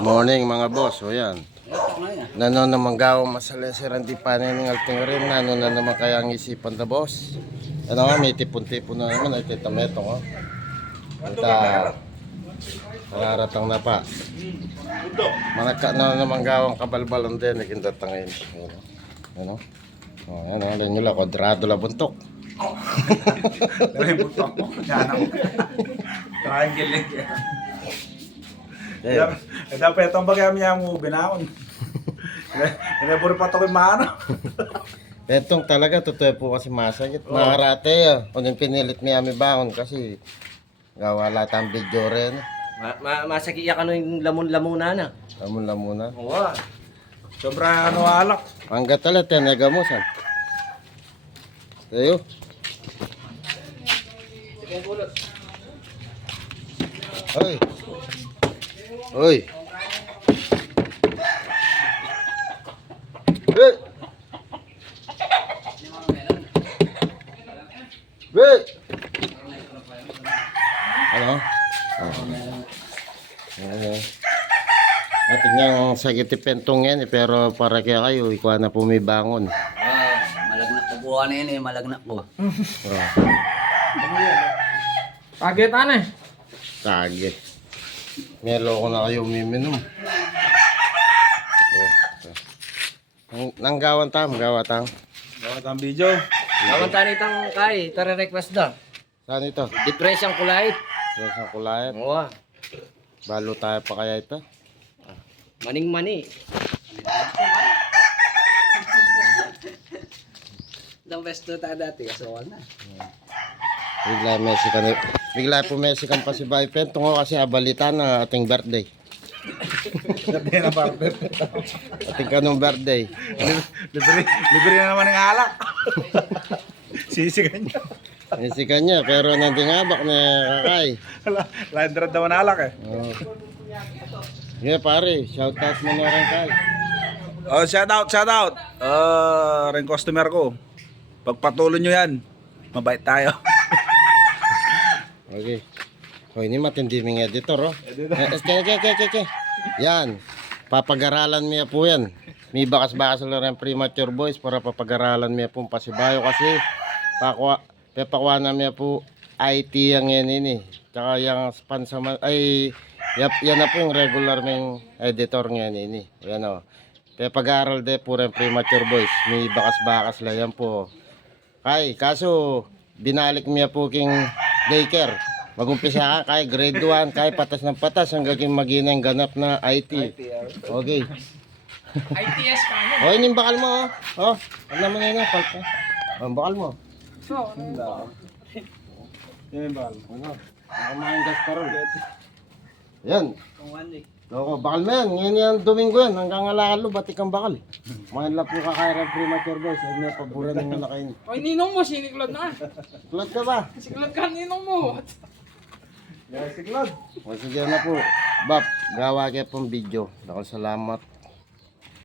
Morning mga boss, o yan. Nano naman gawang masalesiran di paningal tingrin. Nano na naman kaya ang isipan na boss. Ano nga, may tipon-tipon na naman. Ay kita metong, oh. Kita, nararatang na pa. Manaka na naman gawang kabalbalon din. Ikindatangin. Ano? O, yan, alam nyo lang, kwadrado la buntok. Dari buntok mo, yan ako. Triangle lang yan. Dapat itong bagay niya mo binawon. Inaburi pa ito kay Mano. Etong talaga, totoo po kasi masakit. Makarate, kung yung pinilit niya may bangon kasi gawa lahat ang video rin. Masakit ka yung lamon-lamunan na. Lamon-lamunan. Oo. Sobra alak. Hanggat talat yan, nagamusan. Tayo. Oy. Oy. Hey. Hey. Ano? Natin yung sakit pentong yan pero para kaya kayo, ikuha na pumibangon. Malagnak ko buha na yun malagnak ko. Paget ano eh? Tage. Melo ko na kayo umiinom. Nanggawan tam, gawa tam. Dapat ang video. Gawan tayo itang kay, tara request da. Saan ito? Depress ang kulay. Sa kulayat. Oo. Balo tayo pa kaya ito? Maning-mani. Dang besto tayo dati, asawal na. Bigla po Mexican pa si Baypen. Tungo kasi abalita na ating birthday. Sabi na partner. Ating kanong birthday. Libre na naman ng alak. Sisigan niya. Mexican niya, pero nanding abak na kakay. Landrat naman alak eh. Oh. Yeah, pare, shout out mo na rin kay. Oh, shout out. Ring customer ko. Pagpatuloy nyo yan. Mabait tayo. Okay. O, ini matindi ming editor, oh. Okay. Yan. Papag-aralan niya po yan. May bakas-bakas lang rin premature boys para papag-aralan niya po pasibayo kasi papakuha na niya po IT yang yan ini. Tsaka yung span ay yan na po yung regular ng editor nga ini. Yan o. Pag-aaral de po rin premature boys. May bakas-bakas lang yan po. Kay, kaso binalik niya po king daycare. Mag-umpisa ka kay grade 1, kay patas ng patas hanggang maginang ganap na IT. Okay. ITS ka mo. O, yung bakal mo, oh. Oh, ano naman yun, palpa. Oh, bakal mo. So, Yan ba? Ano? Nakamain gas pa rin. Yan. Loko, bakal mo yan. Ngayon yan, Domingo yan. Hanggang alakalo, batik ang bakal. Mga lang po kakairang premature boys. Huwag na pabura ng malakain. oy ninong mo, siniklod na. Tulad ka ba? Siklod ka ninong mo. Yes, siglod. O sige na po. Bap, gawa kayo pong video. Salamat.